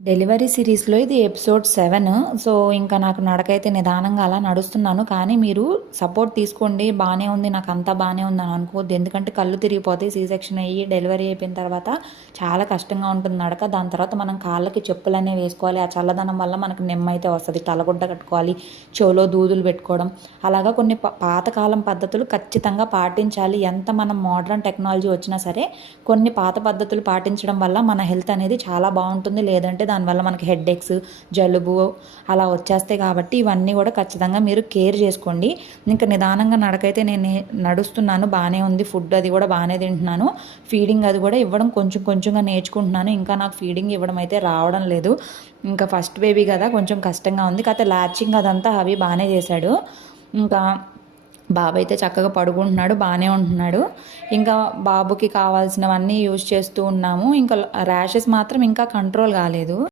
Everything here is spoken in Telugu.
డెలివరీ సిరీస్లో ఇది ఎపిసోడ్ సెవెన్. సో ఇంకా నాకు నడకైతే నిదానంగా అలా నడుస్తున్నాను. కానీ మీరు సపోర్ట్ తీసుకోండి. బాగానే ఉంది. నాకు అంతా బాగానే ఉంది అని అనుకోవద్దు. ఎందుకంటే కళ్ళు తిరిగిపోతాయి సీ సెక్షన్ అయ్యి డెలివరీ అయిపోయిన తర్వాత చాలా కష్టంగా ఉంటుంది నడక. దాని తర్వాత మనం కాళ్ళకి చెప్పులు అనేవి వేసుకోవాలి. ఆ చల్లదనం వల్ల మనకు నెమ్మైతే వస్తుంది. తలగుడ్డ కట్టుకోవాలి. చెవులో దూదులు పెట్టుకోవడం. అలాగా కొన్ని పాతకాలం పద్ధతులు ఖచ్చితంగా పాటించాలి. ఎంత మనం మోడర్న్ టెక్నాలజీ వచ్చినా సరే కొన్ని పాత పద్ధతులు పాటించడం వల్ల మన హెల్త్ అనేది చాలా బాగుంటుంది. లేదంటే దానివల్ల మనకి హెడ్ ఎక్స్ జలుబు అలా వచ్చేస్తాయి కాబట్టి ఇవన్నీ కూడా ఖచ్చితంగా మీరు కేర్ చేసుకోండి. ఇంకా నిదానంగా నడకైతే నేను నడుస్తున్నాను బాగానే ఉంది ఫుడ్ అది కూడా బాగానే తింటున్నాను. ఫీడింగ్ అది కూడా ఇవ్వడం కొంచెం కొంచెంగా నేర్చుకుంటున్నాను. ఇంకా నాకు ఫీడింగ్ ఇవ్వడం అయితే రావడం లేదు. ఇంకా ఫస్ట్ బేబీ కదా కొంచెం కష్టంగా ఉంది. కాకపోతే ల్యాచింగ్ అదంతా అవి బాగానే చేశాడు. ఇంకా బాబు అయితే చక్కగా పడుకుంటున్నాడు బాగానే ఉంటున్నాడు. ఇంకా బాబుకి కావాల్సినవన్నీ యూజ్ చేస్తూ ఉన్నాము. ఇంకా ర్యాషెస్ మాత్రం ఇంకా కంట్రోల్ కాలేదు.